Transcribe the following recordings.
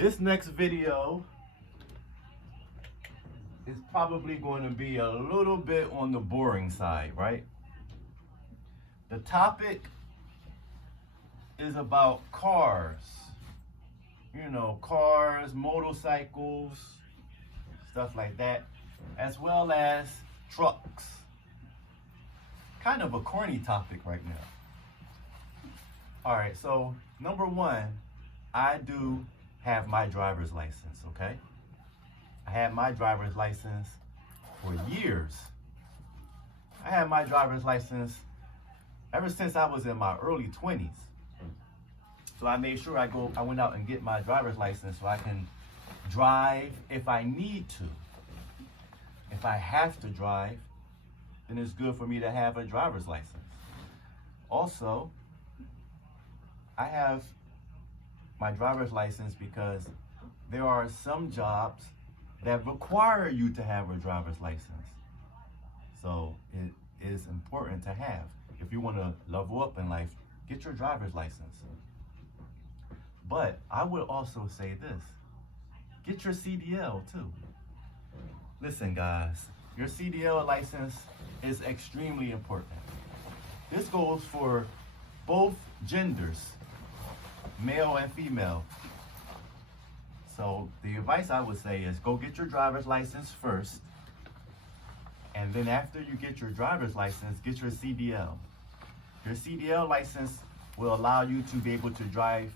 This next video is probably going to be a little bit on the boring side, right? The topic is about cars. You know, cars, motorcycles, stuff like that, as well as trucks. Kind of a corny topic right now. All right, so number one, I do have my driver's license, okay? I had my driver's license for years. I had my driver's license ever since I was in my early 20s. So I made sure I went out and get my driver's license so I can drive if I need to. If I have to drive, then it's good for me to have a driver's license. Also, I have my driver's license because there are some jobs that require you to have a driver's license. So it is important to have. If you want to level up in life, get your driver's license. But I would also say this, get your CDL too. Listen guys, your CDL license is extremely important. This goes for both genders, male and female. So the advice I would say is go get your driver's license first, and then after you get your driver's license, get your CDL. Your CDL license will allow you to be able to drive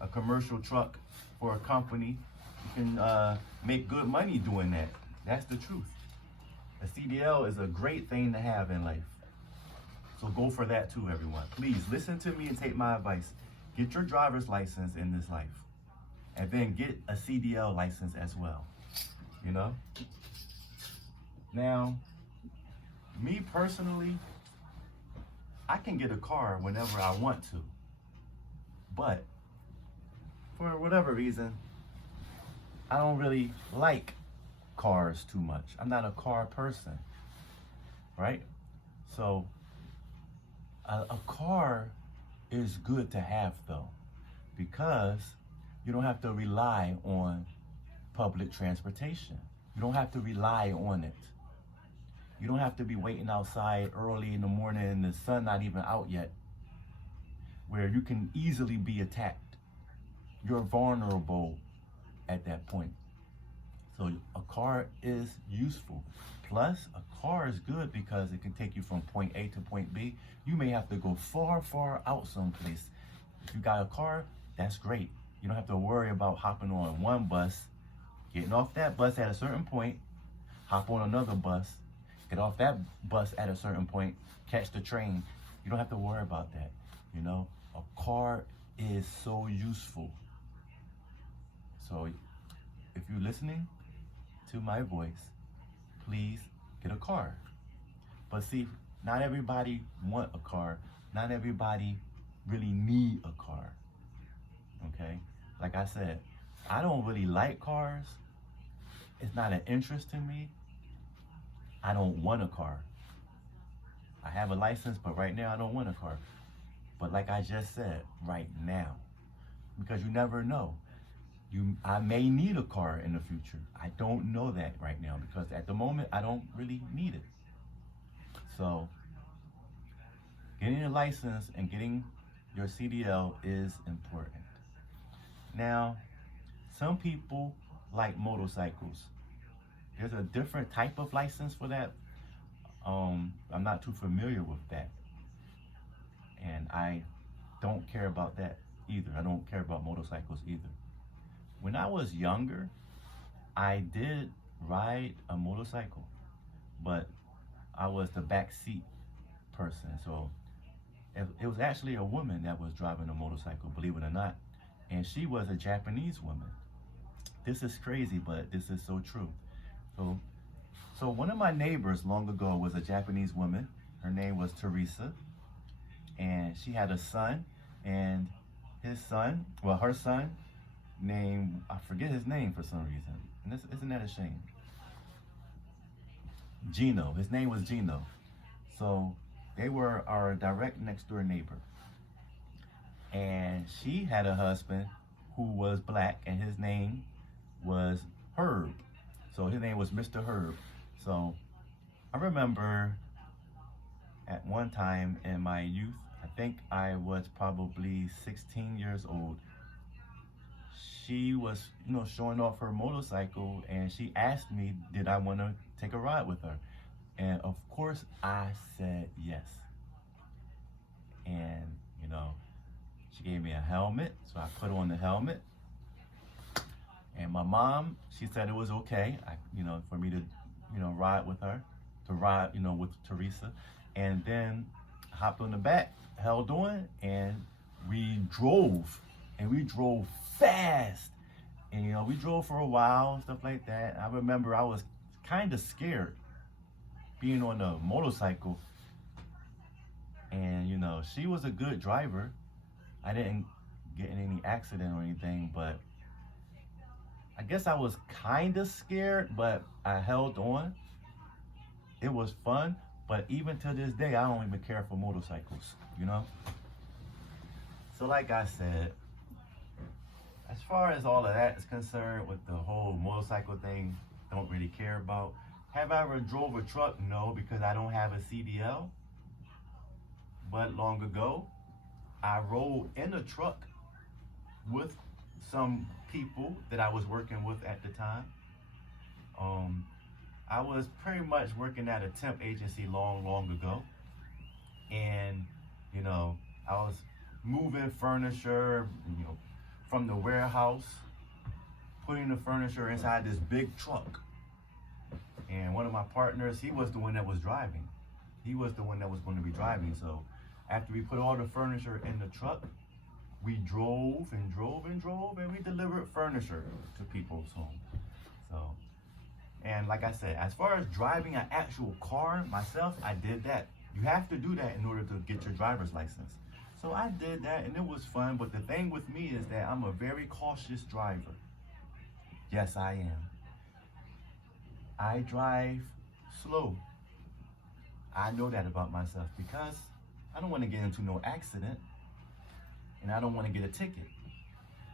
a commercial truck for a company. You can make good money doing that. That's the truth. A CDL is a great thing to have in life. So go for that too, everyone. Please listen to me and take my advice. Get your driver's license in this life. And then get a CDL license as well. You know? Now, me personally, I can get a car whenever I want to. But for whatever reason, I don't really like cars too much. I'm not a car person, right? So a car is good to have though, because you don't have to rely on public transportation. You don't have to rely on it. You don't have to be waiting outside early in the morning and the sun not even out yet, where you can easily be attacked. You're vulnerable at that point. So a car is useful. Plus, a car is good because it can take you from point A to point B. You may have to go far, far out someplace. If you got a car, that's great. You don't have to worry about hopping on one bus, getting off that bus at a certain point, hop on another bus, get off that bus at a certain point, catch the train. You don't have to worry about that. You know, a car is so useful. So if you're listening to my voice, please get a car. But see, not everybody want a car. Not everybody really need a car. Okay? Like I said, I don't really like cars. It's not an interest in me. I don't want a car. I have a license, but right now I don't want a car. But like I just said, right now, because you never know. I may need a car in the future. I don't know that right now because at the moment I don't really need it. So getting a license and getting your CDL is important. Now, some people like motorcycles. There's a different type of license for that. I'm not too familiar with that. And I don't care about that either. I don't care about motorcycles either. When I was younger, I did ride a motorcycle, but I was the back seat person. So it was actually a woman that was driving a motorcycle, believe it or not. And she was a Japanese woman. This is crazy, but this is so true. So one of my neighbors long ago was a Japanese woman. Her name was Teresa. And she had a son, and her son named, I forget his name for some reason. And isn't that a shame? Gino. His name was Gino. So they were our direct next door neighbor. And she had a husband who was black, and his name was Herb. So his name was Mr. Herb. So I remember at one time in my youth, I think I was probably 16 years old. She was, showing off her motorcycle, and she asked me, did I want to take a ride with her? And of course, I said yes. And, she gave me a helmet, so I put on the helmet. And my mom, she said it was okay, for me to, ride with her, to ride, with Teresa. And then hopped on the back, held on, and we drove. And we drove fast. And, we drove for a while and stuff like that. I remember I was kind of scared being on a motorcycle. And, she was a good driver. I didn't get in any accident or anything, but I guess I was kind of scared, but I held on. It was fun, but even to this day, I don't even care for motorcycles, So like I said, as far as all of that is concerned with the whole motorcycle thing, don't really care about. Have I ever drove a truck? No, because I don't have a CDL. But long ago, I rode in a truck with some people that I was working with at the time. I was pretty much working at a temp agency long ago. And, I was moving furniture, from the warehouse, putting the furniture inside this big truck. And one of my partners, he was the one that was driving. He was the one that was going to be driving. So after we put all the furniture in the truck, we drove and drove and drove, and we delivered furniture to people's homes. So, and like I said, as far as driving an actual car myself, I did that. You have to do that in order to get your driver's license. So I did that, and it was fun. But the thing with me is that I'm a very cautious driver. Yes, I am. I drive slow. I know that about myself because I don't want to get into no accident, and I don't want to get a ticket.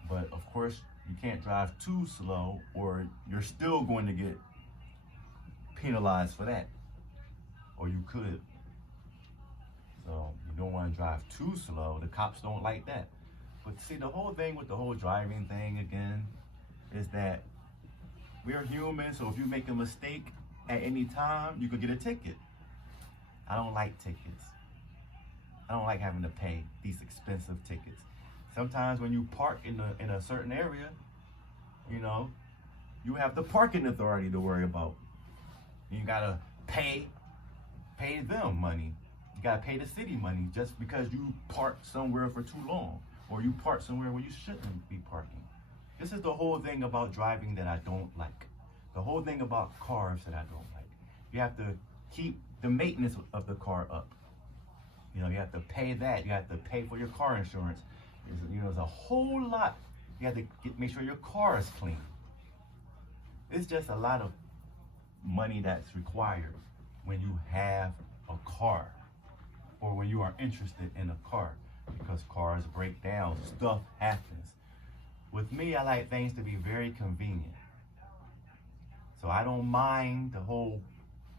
But of course, you can't drive too slow, or you're still going to get penalized for that. Or you could. So you don't want to drive too slow. The cops don't like that. But see, the whole thing with the whole driving thing again is that we're human, so if you make a mistake at any time, you could get a ticket. I don't like tickets. I don't like having to pay these expensive tickets. Sometimes when you park in a certain area, you have the parking authority to worry about. You gotta pay them money. You gotta pay the city money just because you parked somewhere for too long, or you parked somewhere where you shouldn't be parking. This is the whole thing about driving that I don't like. The whole thing about cars that I don't like. You have to keep the maintenance of the car up. You have to pay that. You have to pay for your car insurance. There's a whole lot. You have to make sure your car is clean. It's just a lot of money that's required when you have a car, or when you are interested in a car, because cars break down, stuff happens. With me, I like things to be very convenient. So I don't mind the whole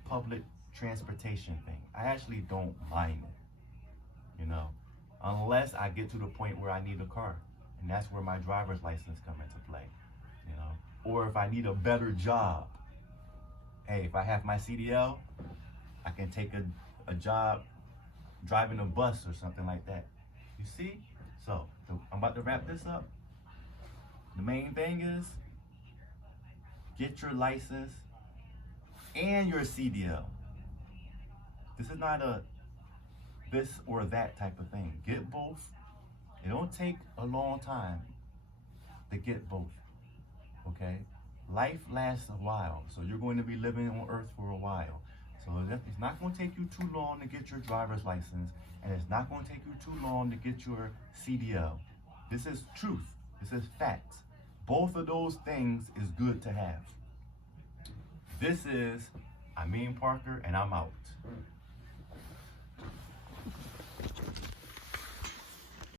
public transportation thing. I actually don't mind it, unless I get to the point where I need a car. And that's where my driver's license comes into play, Or if I need a better job. Hey, if I have my CDL, I can take a job driving a bus or something like that. You see? So, I'm about to wrap this up. The main thing is, get your license and your CDL. This is not a this or that type of thing. Get both. It don't take a long time to get both, okay? Life lasts a while, so you're going to be living on earth for a while. So it's not going to take you too long to get your driver's license, and it's not going to take you too long to get your CDL. This is truth. This is facts. Both of those things is good to have. This is Amin Parker, and I'm out.